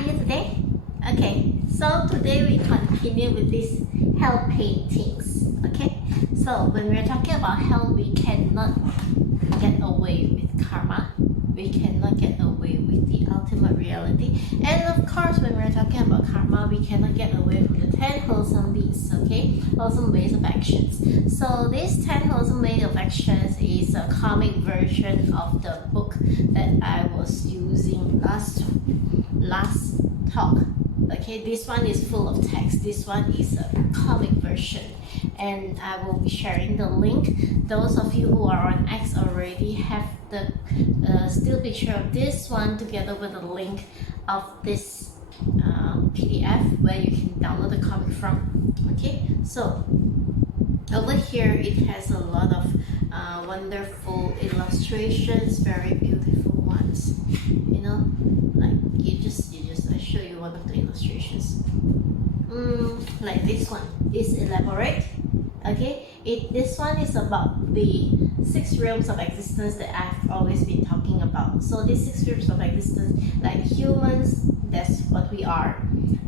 are you today? Okay, so today we continue with these hell paintings. Okay, so when we're talking about hell, we cannot get away with karma. We cannot get away with the ultimate reality. And of course, when we're talking about karma, we cannot get away from the 10 wholesome deeds, okay? Wholesome ways of actions. So this 10 wholesome ways of actions is a comic version of the book that I was using last talk. Okay, this one is full of text. This one is a comic version. And I will be sharing the link. Those of you who are on X already have the still picture of this one together with the link of this PDF where you can download the comic from. Okay, so over here it has a lot of wonderful illustrations, very beautiful ones. You know, like I show you one of the illustrations. Like this one is elaborate. Okay, this one is about the 6 realms of existence that I've always been talking about. So these 6 realms of existence, like humans, that's what we are,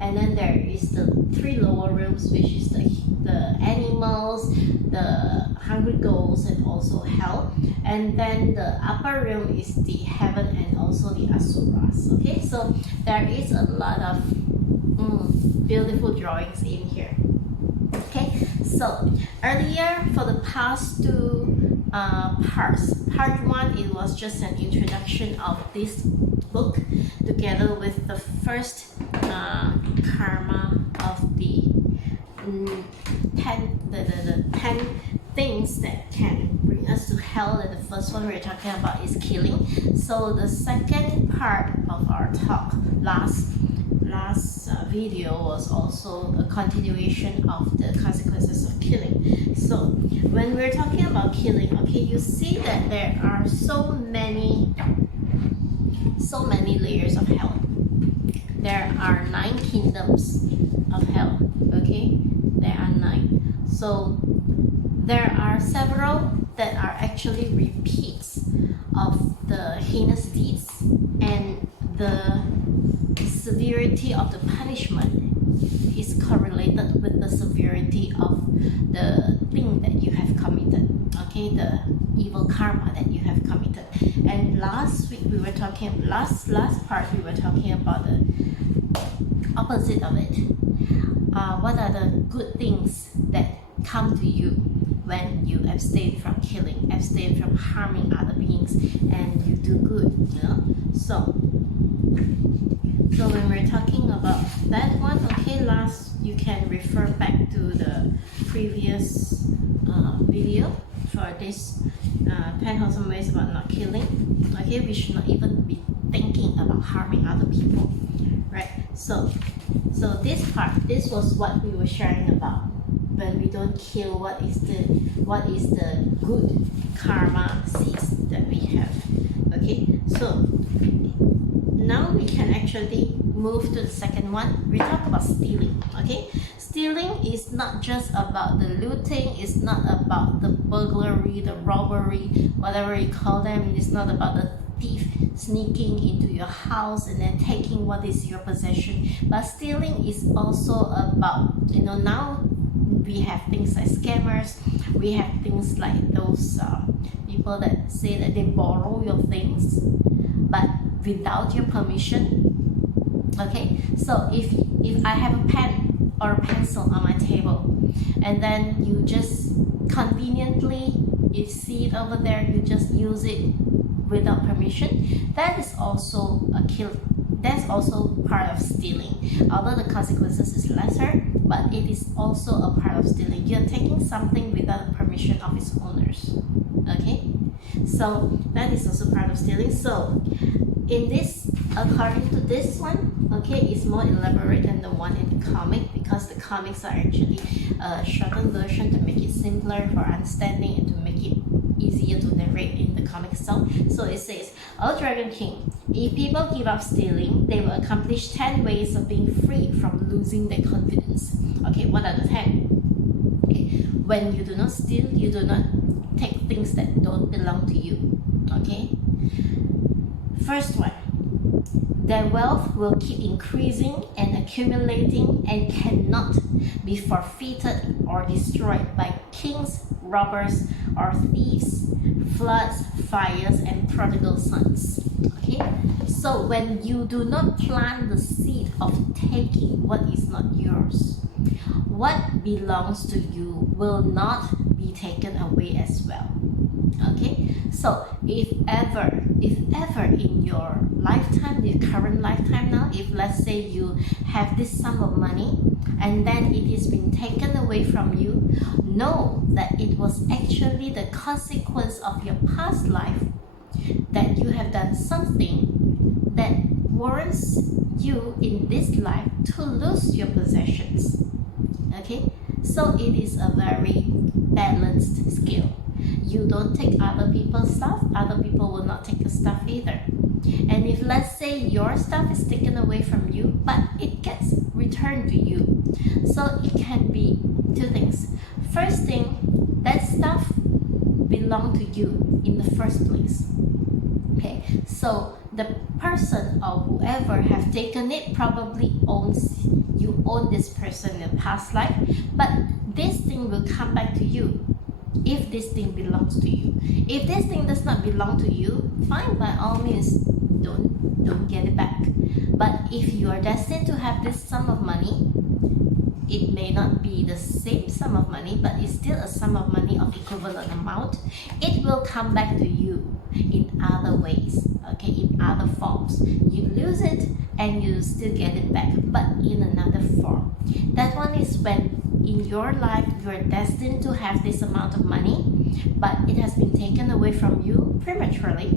and then there is the 3 lower realms, which is the animals, the hungry ghosts, and also hell, and then the upper realm is the heaven and also the asuras. Okay, so there is a lot of beautiful drawings in here. Okay, so earlier for the past 2 parts, part 1 it was just an introduction of this book together with the first karma of the 10 things that can bring us to hell, and the first one we're talking about is killing. So the second part of our talk last video was also a continuation of the consequences of killing. So when we're talking about killing, okay, you see that there are so many layers of hell. There are 9 kingdoms of hell. Okay, there are 9. So there are several that are actually repeats of the heinous deeds, and the severity of the punishment is correlated with the severity of the thing that you have committed. Okay, the evil karma that you have committed. And last part we were talking about the opposite of it. What are the good things that come to you when you abstain from killing, abstain from harming other beings, and you do good, you know? So when we're talking about that one, okay, you can refer back to the previous video for this 10 wholesome ways about not killing. Okay, we should not even be thinking about harming other people, right? So this was what we were sharing about. When we don't kill, what is the good karma seeds that we have. Okay, so now we can actually move to the second one. We talk about stealing. Okay, stealing is not just about the looting, it's not about the burglary, the robbery, whatever you call them. It's not about the thief sneaking into your house and then taking what is your possession. But stealing is also about, you know, now we have things like scammers, we have things like those people that say that they borrow your things but without your permission. Okay, so if I have a pen or a pencil on my table, and then you just conveniently, you see it over there, you just use it without permission, that is also a kill. That's also part of stealing. Although the consequences is lesser, but it is also a part of stealing. You're taking something without the permission of its owners. Okay, so that is also part of stealing. So in this, according to this one, okay, it's more elaborate than the one in the comic, because the comics are actually a shortened version to make it simpler for understanding and to make it easier to narrate in the comic itself. So it says, "O Dragon King, if people give up stealing, they will accomplish 10 ways of being free from losing their confidence." Okay, what are the 10? Okay, when you do not steal, you do not take things that don't belong to you. Okay, first one, Their wealth will keep increasing and accumulating and cannot be forfeited or destroyed by kings, robbers, or thieves, floods, fires, and prodigal sons. Okay, so when you do not plant the seed of taking what is not yours, what belongs to you will not be taken away as well. Okay, so if ever in your lifetime, your current lifetime now, if let's say you have this sum of money and then it has been taken away from you, know that it was actually the consequence of your past life, that you have done something that warrants you in this life to lose your possessions. Okay, so it is a very balanced scale. You don't take other people's stuff, other people will not take your stuff either. And if let's say your stuff is taken away from you, but it gets returned to you, so it can be two things. First thing, that stuff belonged to you in the first place. Okay, so the person or whoever have taken it probably owns, you own this person in the past life, but this thing will come back to you if this thing belongs to you. If this thing does not belong to you, fine, by all means, don't get it back. But if you are destined to have this sum of money, it may not be the same sum of money, but it's still a sum of money of equivalent amount. It will come back to you in other ways, okay, in other forms. You lose it and you still get it back, but in another form. That one is when in your life you are destined to have this amount of money, but it has been taken away from you prematurely,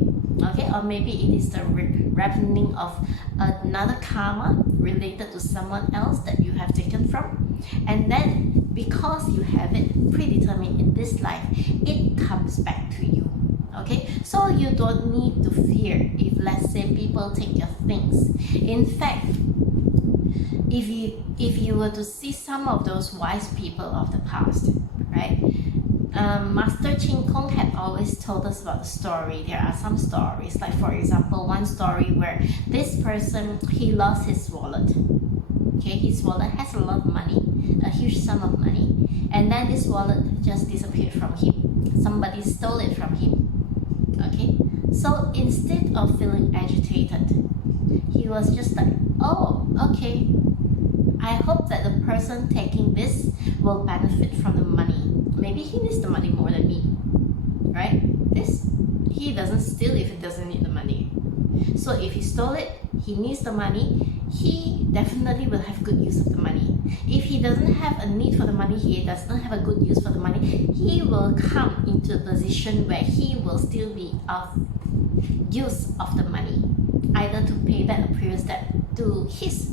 okay, or maybe it is the reckoning of another karma related to someone else that you have taken from, and then because you have it predetermined in this life, it comes back to you. Okay, so you don't need to fear if let's say people take your things. In fact, if you were to see some of those wise people of the past, right? Master Chin Kung had always told us about the story. There are some stories, like for example, one story where this person, he lost his wallet. Okay, his wallet has a lot of money, a huge sum of money, and then this wallet just disappeared from him. Somebody stole it from him. Okay, so instead of feeling agitated, he was just like, oh, okay, I hope that the person taking this will benefit from the money. Maybe he needs the money more than me, right? He doesn't steal if he doesn't need the money. So if he stole it, he needs the money, he definitely will have good use of the money. If he doesn't have a need for the money, he does not have a good use for the money, he will come into a position where he will still be of use of the money, either to pay back a previous debt to his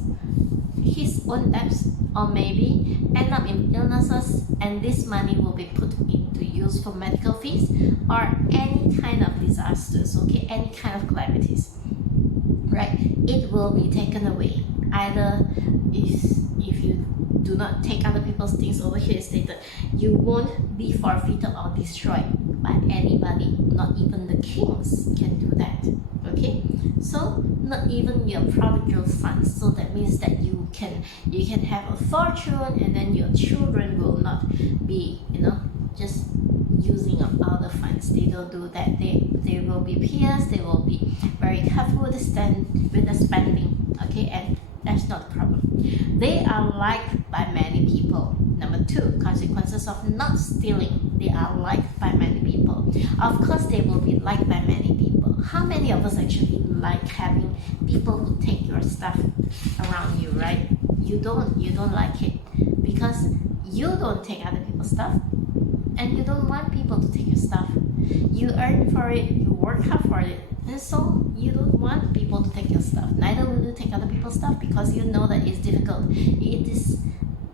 own debts, or maybe end up in illnesses, and this money will be put into use for medical fees or any kind of disasters, okay, any kind of calamities, right? It will be taken away. Either if you do not take other people's things, over here is stated, you won't be forfeited or destroyed by anybody, not even the kings can do that. Okay, so not even your prodigal sons. So that means that you can have a fortune, and then your children will not be just using up other funds. They don't do that. They will be pious. They will be very careful with the spending. Okay, and that's not a problem. They are liked by many people. Number two, consequences of not stealing. They are liked by many people. Of course, they will be liked by many people. How many of us actually like having people who take your stuff around you, right? You don't like it because you don't take other people's stuff, and you don't want people to take your stuff. You earn for it, you work hard for it, and so you don't want people to take your stuff. Neither will you take other people's stuff because you know that it's difficult. It is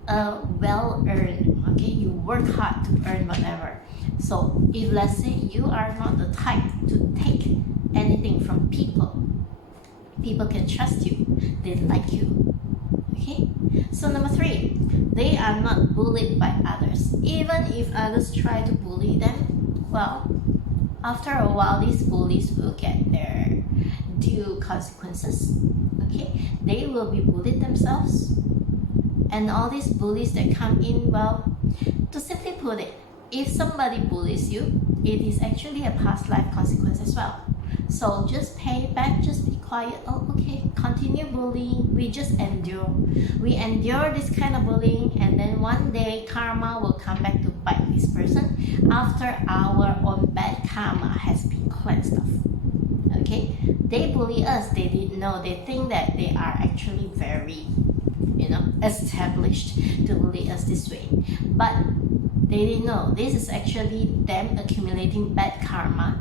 well earned. Okay, you work hard to earn whatever. So if let's say you are not the type to take anything from people, people can trust you, they like you. Okay, so number three, they are not bullied by others. Even if others try to bully them, well, after a while these bullies will get due consequences. Okay, they will be bullied themselves, and all these bullies that come in, well, to simply put it, if somebody bullies you, it is actually a past life consequence as well. So just pay it back, just be quiet. Oh, okay, continue bullying. We just endure. We endure this kind of bullying, and then one day karma will come back to bite this person after our own bad karma has been cleansed off. Okay, they bully us, they didn't know, they think that they are actually very, established to bully us this way, but they didn't know this is actually them accumulating bad karma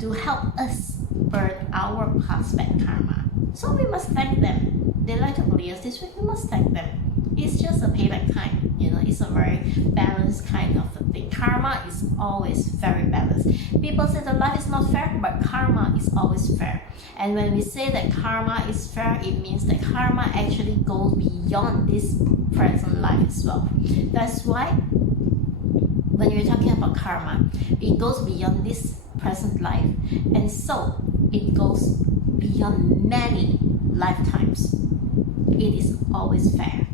to help us burn our past bad karma. So we must thank them. They like to bully us this way, we must thank them. It's just a payback time. It's a very balanced kind of a thing. Karma is always very balanced. People say that life is not fair, but karma is always fair. And when we say that karma is fair, it means that karma actually goes beyond this present life as well. That's why when you're talking about karma, it goes beyond this present life, and so it goes beyond many lifetimes. It is always fair.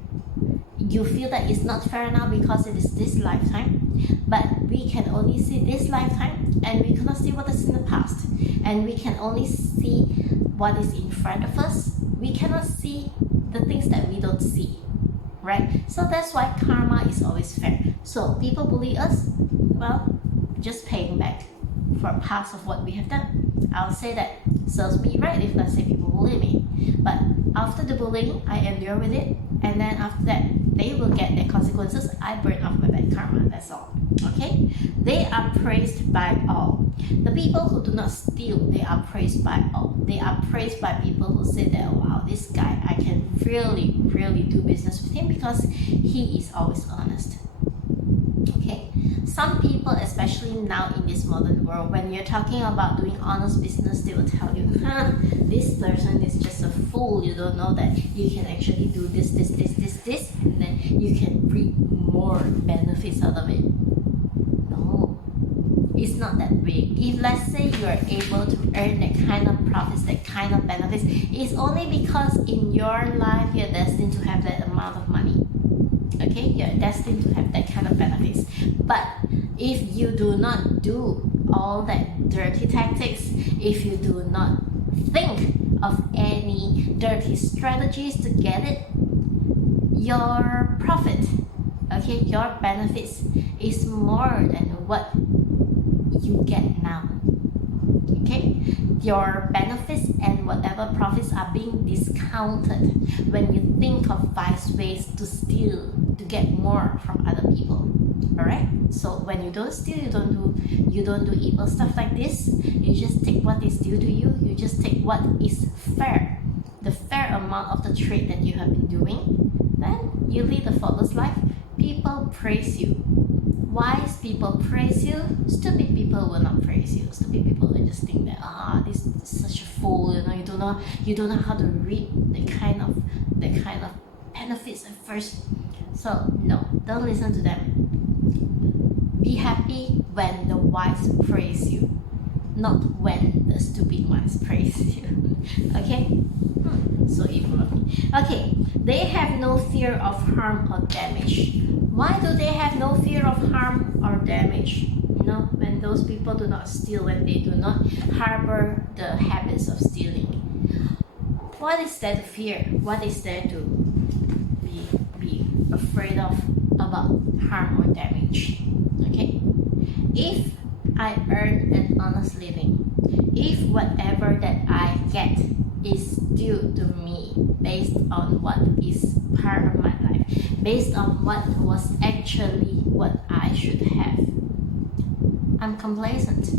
You feel that it's not fair now because it is this lifetime, but we can only see this lifetime, and we cannot see what is in the past, and we can only see what is in front of us. We cannot see the things that we don't see, right? So that's why karma is always fair. So people bully us, well, just paying back for past of what we have done. I'll say that serves me right if, let's say, people bully me, but after the bullying, I endure with it, and then after that, they will get their consequences. I burn off my bad karma, that's all. Okay, they are praised by all. The people who do not steal, they are praised by all. They are praised by people who say that, wow, this guy, I can really do business with him because he is always honest. Okay, some people, especially now in this modern world, when you're talking about doing honest business, they will tell you, this person is just a fool. You don't know that you can actually do this, and then you can reap more benefits out of it. No, it's not that way. If, let's say, you're able to earn that kind of profits, that kind of benefits, it's only because in your life you're destined to have that amount of money. Okay, you're destined to have that kind of benefits. But if you do not do all that dirty tactics, if you do not think of any dirty strategies to get it, your profit, okay, your benefits is more than what you get now. Okay, your benefits and whatever profits are being discounted when you think of 5 ways to steal, to get more from other people. Alright, so when you don't steal, you don't do evil stuff like this. You just take what is due to you. You just take what is fair, the fair amount of the trade that you have been doing. Then you lead a flawless life. People praise you. Wise people praise you. Stupid people will not praise you. Stupid people will just think that this is such a fool. You don't know how to read the kind of benefits at first. So no, don't listen to them. Be happy when the wise praise you, not when the stupid ones praise you. Okay? So evil of me. Okay, they have no fear of harm or damage. Why do they have no fear of harm or damage? When those people do not steal, when they do not harbor the habits of stealing. What is there to fear? What is there to be afraid of about harm or damage? Okay? If I earn an honest living, if whatever that I get is due to me based on what is part of my life, based on what was actually what I should have, I'm complacent.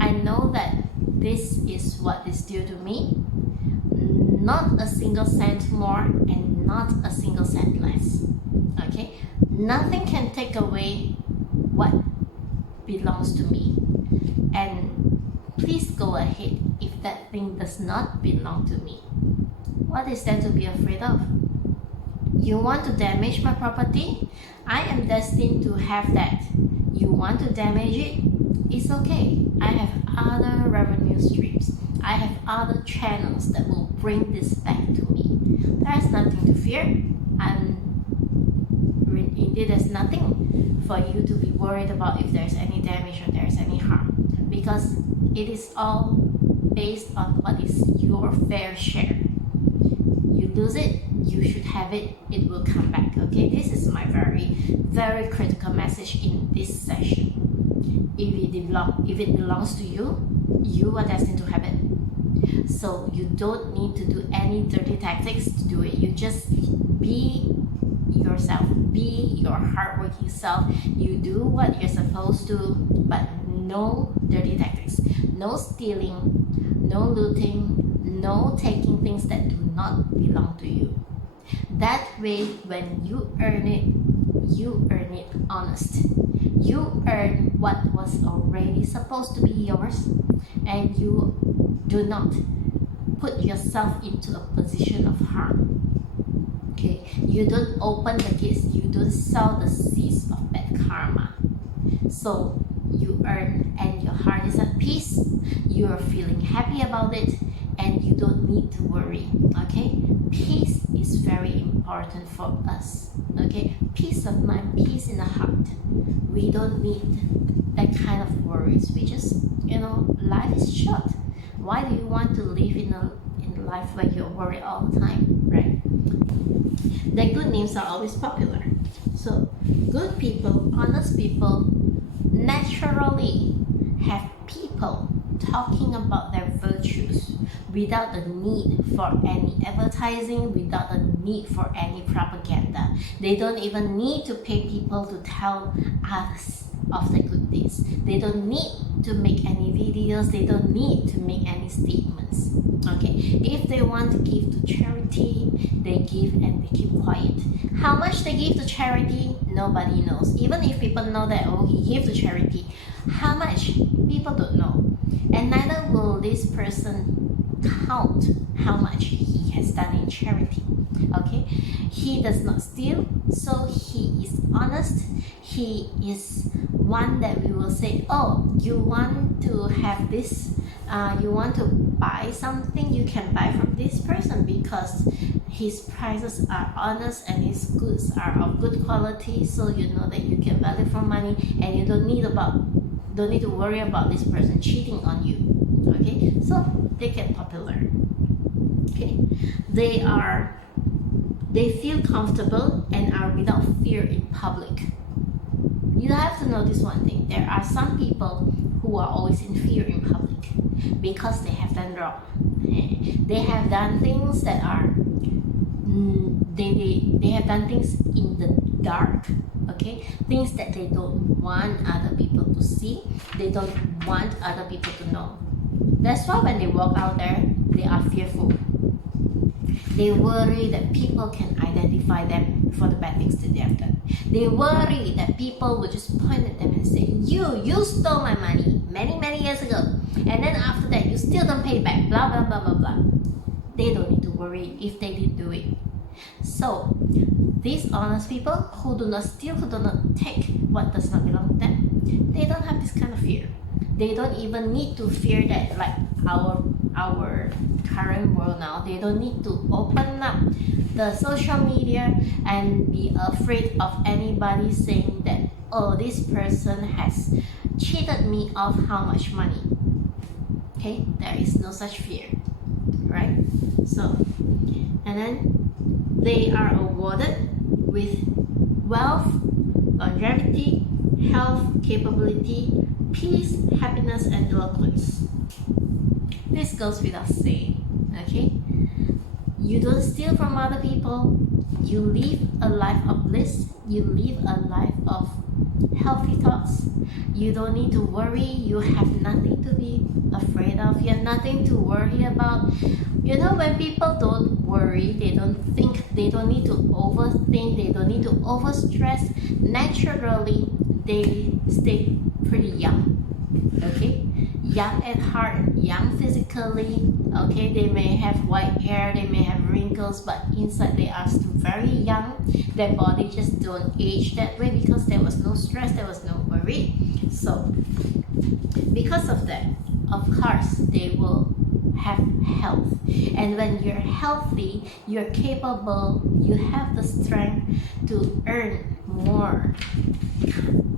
I know that this is what is due to me, not a single cent more and not a single cent less. Okay? Nothing can take away what belongs to me. And please go ahead if that thing does not belong to me. What is there to be afraid of? You want to damage my property? I am destined to have that. You want to damage it? It's okay. I have other revenue streams. I have other channels that will bring this back to me. There is nothing to fear, and indeed there's nothing for you to be worried about if there's any damage or there's any harm, because it is all based on what is your fair share. You lose it, you should have it, it will come back. Okay, this is my very critical message in this session. If it belongs to you, you are destined to have it. So you don't need to do any dirty tactics to do it. You just be yourself, be your hardworking self. You do what you're supposed to, but no dirty tactics, no stealing, no looting, no taking things that do not belong to you. That way, when you earn it honest. You earn what was already supposed to be yours, and you do not put yourself into a position of harm. Okay, you don't open the gates, you don't sow the seeds of bad karma. So you earn, and your heart is at peace, you are feeling happy about it, and you don't need to worry. Okay, peace is very important for us. Okay, peace of mind, peace in the heart. We don't need that kind of worries. We just, life is short. Why do you want to live in a life where you're worried all the time, right? The good names are always popular. So good people, honest people naturally have people talking about their virtues without the need for any advertising, without the need for any propaganda. They don't even need to pay people to tell others of the good deeds. They don't need to make any videos. They don't need to make any statements. Okay, if they want to give to charity, they give and they keep quiet. How much they give to charity, nobody knows. Even if people know that, he gave to charity, how much, people don't know. And neither will this person count how much he has done in charity. Okay, he does not steal, so he is honest. He is one that we will say, you want to have this, you want to buy something, you can buy from this person because his prices are honest and his goods are of good quality, so you know that you get value for money, and you don't need to worry about this person cheating on you. Okay, so they get popular. Okay, they feel comfortable and are without fear in public. You have to know this one thing. There are some people who are always in fear in public because they have done wrong. They have done things that are they have done things in the dark. Okay, things that they don't want other people to see. They don't want other people to know. That's why when they walk out there, they are fearful. They worry that people can identify them for the bad things that they have done. They worry that people will just point at them and say, you stole my money many years ago, and then after that you still don't pay back, blah blah blah blah blah. They don't need to worry if they did do it. So these honest people who do not steal, who do not take what does not belong to them, they don't have this kind of fear. They don't even need to fear that, like our current world now, they don't need to open up the social media and be afraid of anybody saying that, this person has cheated me of how much money. Okay, there is no such fear, right? So, and then they are awarded with wealth, longevity, health, capability, peace, happiness, and eloquence. This goes without saying. Okay, you don't steal from other people. You live a life of bliss. You live a life of healthy thoughts. You don't need to worry. You have nothing to be afraid of. You have nothing to worry about. When people don't worry, they don't think, they don't need to overthink, they don't need to overstress. Naturally, they stay pretty young. Okay, young at heart, young physically. Okay, they may have white hair, they may have wrinkles, but inside they are still very young. Their body just don't age that way because there was no stress, there was no worry. So Because of that, of course, they will have health. And when you're healthy, you're capable, you have the strength to earn more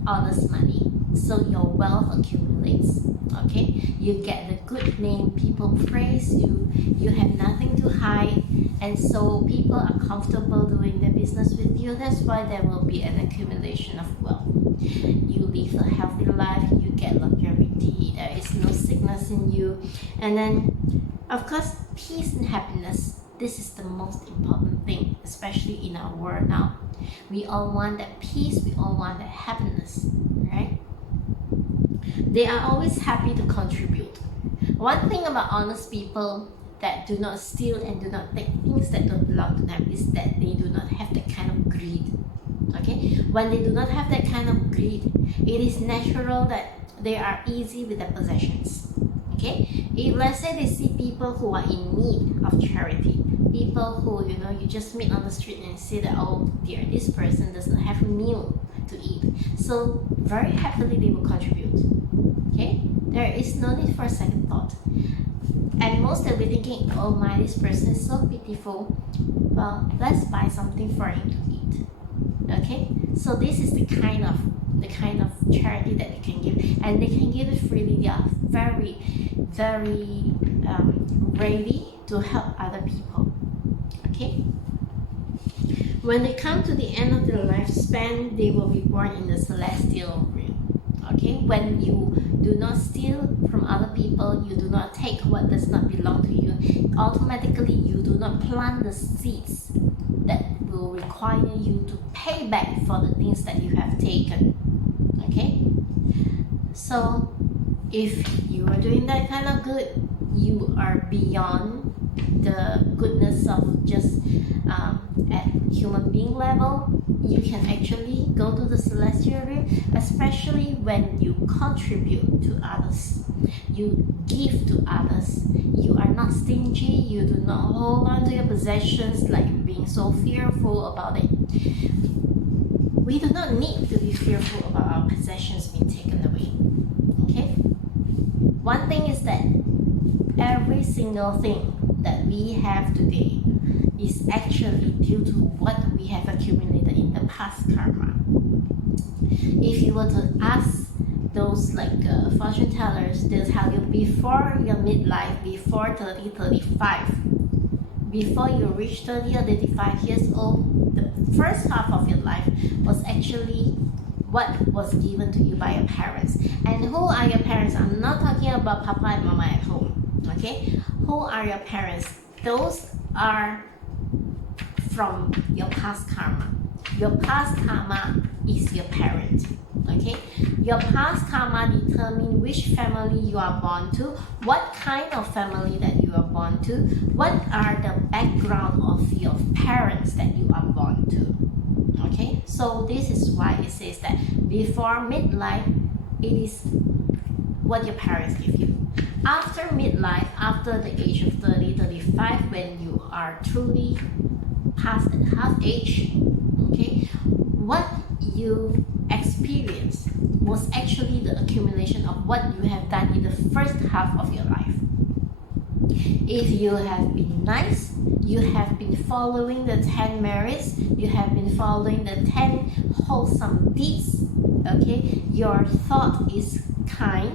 honest money. So your wealth accumulates. Okay, you get the good name, people praise you, you have nothing to hide, and so people are comfortable doing their business with you. That's why there will be an accumulation of wealth. You live a healthy life, you get longevity, there is no sickness in you, and then of course peace and happiness. This is the most important thing, especially in our world now. We all want that peace, we all want that happiness, right? They are always happy to contribute. One thing about honest people that do not steal and do not take things that don't belong to them is that they do not have that kind of greed. Okay, when they do not have that kind of greed, it is natural that they are easy with their possessions. Okay, if let's say they see people who are in need of charity, people who you just meet on the street and say that, oh dear, this person does not have a meal to eat, so very happily they will contribute. Okay, there is no need for a second thought. And most will be thinking, oh my, this person is so pitiful, well, let's buy something for him to eat. Okay, so this is the kind of charity that they can give, and they can give it freely. They are very ready to help other people. Okay, when they come to the end of their lifespan, they will be born in the celestial realm. Okay, when you do not steal from other people, you do not take what does not belong to you, automatically you do not plant the seeds that will require you to pay back for the things that you have taken. Okay, so if you are doing that kind of good, you are beyond the goodness of just at human being level. You can actually go to the celestial realm, especially when you contribute to others, you give to others, you are not stingy, you do not hold on to your possessions like being so fearful about it. We do not need to be fearful about our possessions being taken away. Okay, one thing is that every single thing that we have today is actually due to what we have accumulated in the past karma. If you were to ask those fortune tellers, they'll tell you before your midlife, before 30, 35, before you reach 30 or 35 years old, the first half of your life was actually what was given to you by your parents. And who are your parents? I'm not talking about Papa and Mama at home. Okay, who are your parents? Those are from your past karma. Your past karma is your parent. Okay, your past karma determines which family you are born to, what kind of family that you are born to, what are the background of your parents that you are born to. Okay, so this is why it says that before midlife, it is what your parents give you. After midlife, after the age of 30, 35, when you are truly past that half age, okay, what you experience was actually the accumulation of what you have done in the first half of your life. If you have been nice, you have been following the 10 merits, you have been following the 10 wholesome deeds, okay, your thought is kind,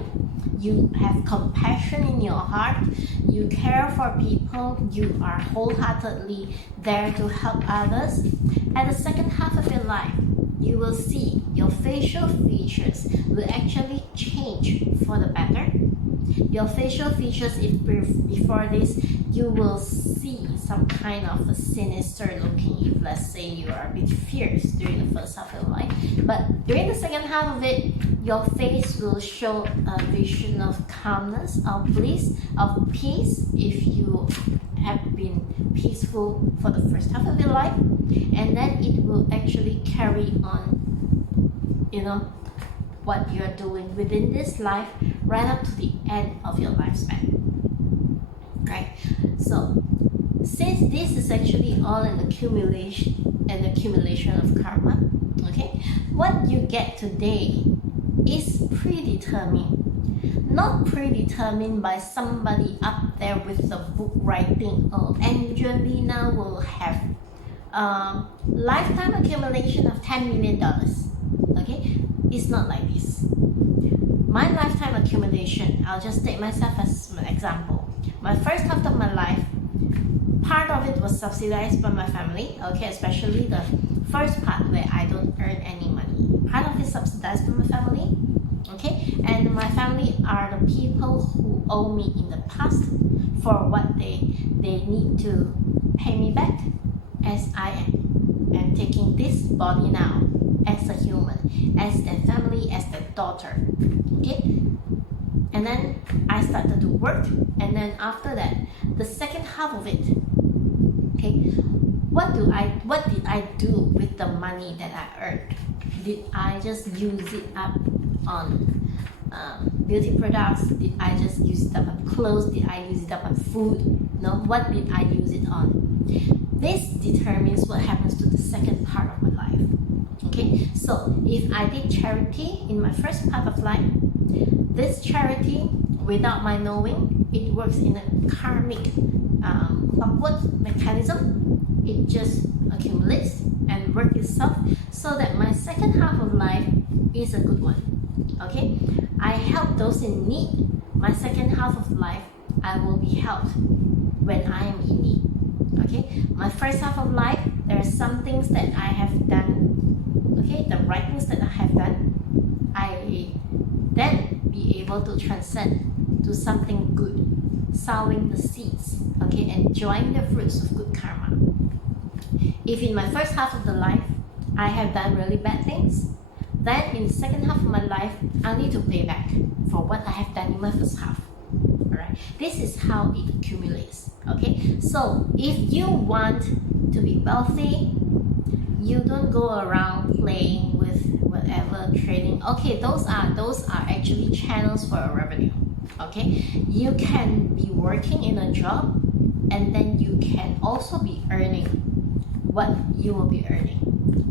you have compassion in your heart, you care for people, you are wholeheartedly there to help others. At the second half of your life, you will see your facial features will actually change for the better. Your facial features, if before this, you will see some kind of a sinister looking, if let's say you are a bit fierce during the first half of your life. But during the second half of it, your face will show a vision of calmness, of bliss, of peace, if you have been peaceful for the first half of your life. And then it will actually carry on, what you are doing within this life right up to the end of your lifespan. Right? So since this is actually all an accumulation of karma, okay, what you get today is predetermined not predetermined by somebody up there with the book writing, oh, Angelina will have lifetime accumulation of $10 million. Okay, it's not like this. My lifetime accumulation, I'll just take myself as an example. My first half of my life, part of it was subsidized by my family, okay, especially the first part where I don't earn any money. Part of it subsidized by my family, okay, and my family are the people who owe me in the past for what they need to pay me back, as I am taking this body now as a human, as their family, as their daughter, okay. And then I started to work, and then after that, the second half of it, okay, what did I do with the money that I earned? Did I just use it up on beauty products? Did I just use it up on clothes? Did I use it up on food? No, what did I use it on? This determines what happens to the second part of my life. Okay, so if I did charity in my first part of life, this charity, without my knowing, it works in a karmic clockwork mechanism. It just accumulates and works itself so that my second half of life is a good one. Okay, I help those in need. My second half of life, I will be helped when I am in need. Okay, my first half of life, there are some things that I have done, okay, the right things that I have done, I then be able to transcend to something good, sowing the seeds, okay, enjoying the fruits of good karma. If in my first half of the life, I have done really bad things, then in the second half of my life, I need to pay back for what I have done in my first half. Alright, this is how it accumulates. Okay, so if you want to be wealthy, you don't go around playing with whatever trading. Okay, those are actually channels for a revenue. Okay, you can be working in a job, and then you can also be earning what you will be earning.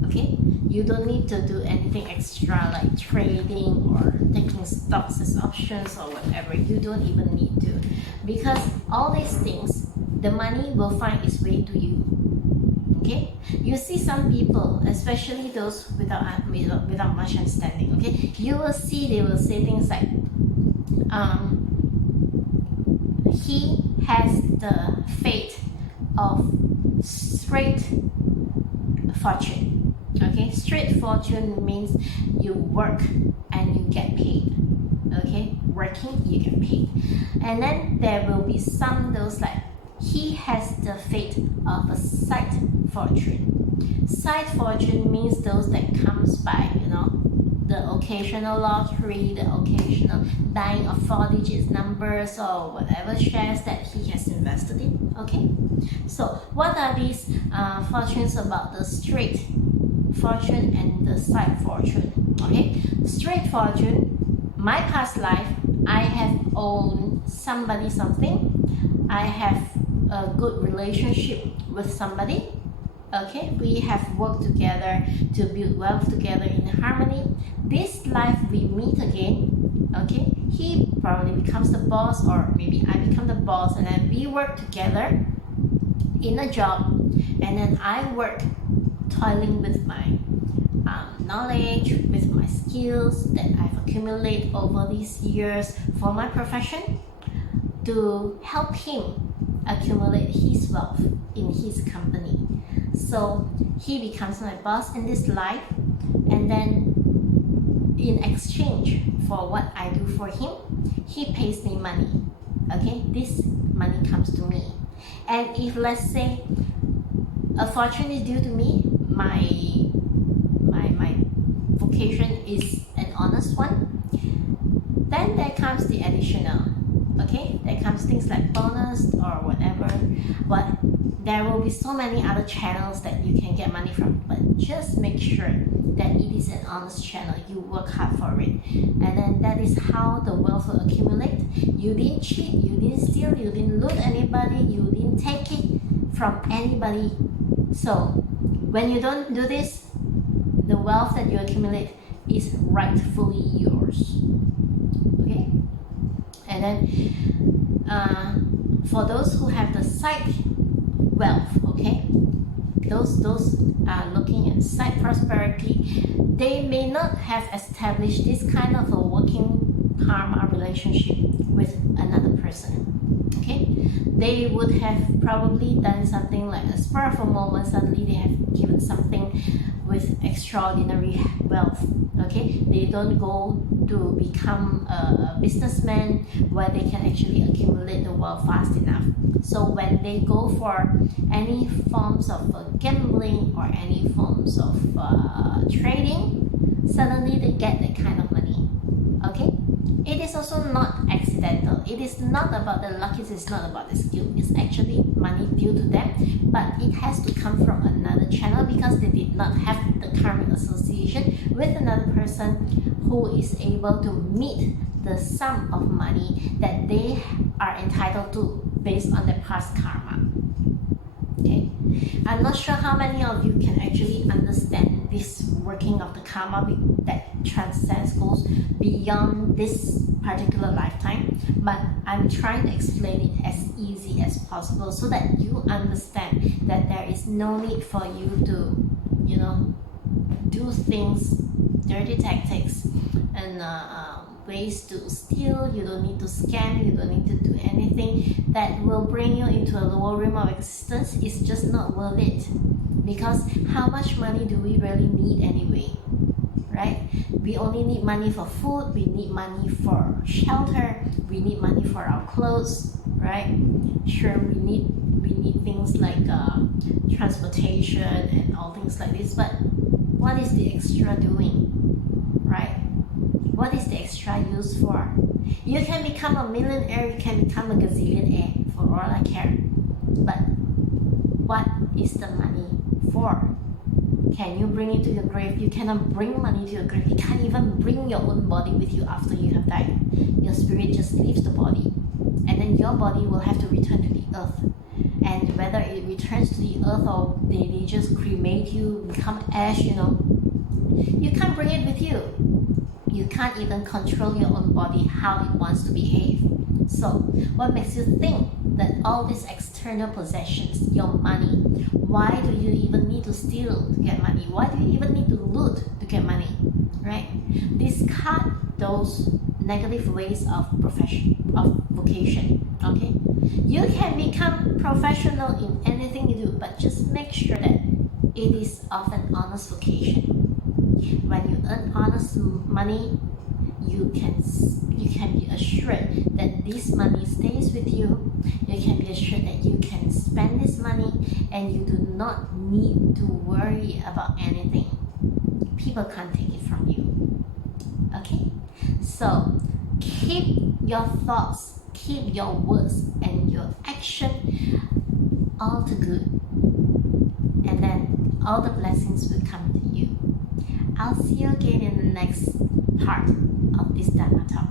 Okay, you don't need to do anything extra like trading or taking stocks as options or whatever. You don't even need to, because all these things, the money will find its way to you. Okay, you see some people, especially those without much understanding, okay, you will see they will say things like he has the fate of straight fortune. Okay, straight fortune means you work and you get paid. Okay, working you get paid. And then there will be some those like he has the fate of a side fortune. Side fortune means those that comes by, the occasional lottery, the occasional dying of 4-digit numbers or whatever shares that he has invested in. Okay, so what are these fortunes about the straight fortune and the side fortune? Okay, straight fortune, my past life, I have owned somebody something, I have a good relationship with somebody. Okay, we have worked together to build wealth together in harmony. This life we meet again. Okay, he probably becomes the boss, or maybe I become the boss, and then we work together in a job, and then I work toiling with my knowledge, with my skills that I've accumulated over these years for my profession to help him accumulate his wealth in his company. So he becomes my boss in this life, and then in exchange for what I do for him, he pays me money. Okay, this money comes to me. And if, let's say, a fortune is due to me, my vocation is an honest one, then there comes the additional. Okay, there comes things like bonus or whatever, but there will be so many other channels that you can get money from, but just make sure that it is an honest channel. You work hard for it, and then that is how the wealth will accumulate. You didn't cheat, you didn't steal, you didn't loot anybody, you didn't take it from anybody. So when you don't do this, the wealth that you accumulate is rightfully yours. Okay, And then for those who have the side wealth, okay, those are looking at side prosperity, they may not have established this kind of a working karma relationship with another person. Okay, they would have probably done something like a spur of a moment, suddenly they have given something with extraordinary wealth. Okay, they don't go to become a businessman where they can actually accumulate the wealth fast enough. So when they go for any forms of gambling or any forms of trading, suddenly they get that kind of money. Okay, it is also not accidental. It is not about the luck. It is not about the skill. It's actually money due to them, but it has to come from another channel because they did not have the karmic association with another person who is able to meet the sum of money that they are entitled to based on their past karma. Okay, I'm not sure how many of you can actually understand this working of the karma that transcends, goes beyond this particular lifetime, but I'm trying to explain it as easy as possible so that you understand that there is no need for you to, you know, do things, dirty tactics, and ways to steal. You don't need to scam, you don't need to do anything that will bring you into a lower realm of existence. It's just not worth it, because how much money do we really need anyway, right? We only need money for food, we need money for shelter, we need money for our clothes, right? Sure, we need things like transportation and all things like this, but what is the extra doing, right? What is the extra used for? You can become a millionaire, you can become a gazillionaire, for all I care. But what is the money for? Can you bring it to your grave? You cannot bring money to your grave. You can't even bring your own body with you after you have died. Your spirit just leaves the body, and then your body will have to return to the earth. And whether it returns to the earth or they just cremate you, become ash, you know, you can't bring it with you. You can't even control your own body how it wants to behave. So what makes you think that all these external possessions, your money, why do you even need to steal to get money? Why do you even need to loot to get money, right? Discard those negative ways of vocation, okay? You can become professional in anything you do, but just make sure that it is of an honest vocation. When you earn honest money, you can be assured that this money stays with you. You can be assured that you can spend this money and you do not need to worry about anything. People can't take it from you. Okay? So keep your thoughts, keep your words and your action all to good. And then all the blessings will come to you. I'll see you again in the next part of this Dhamma Talk.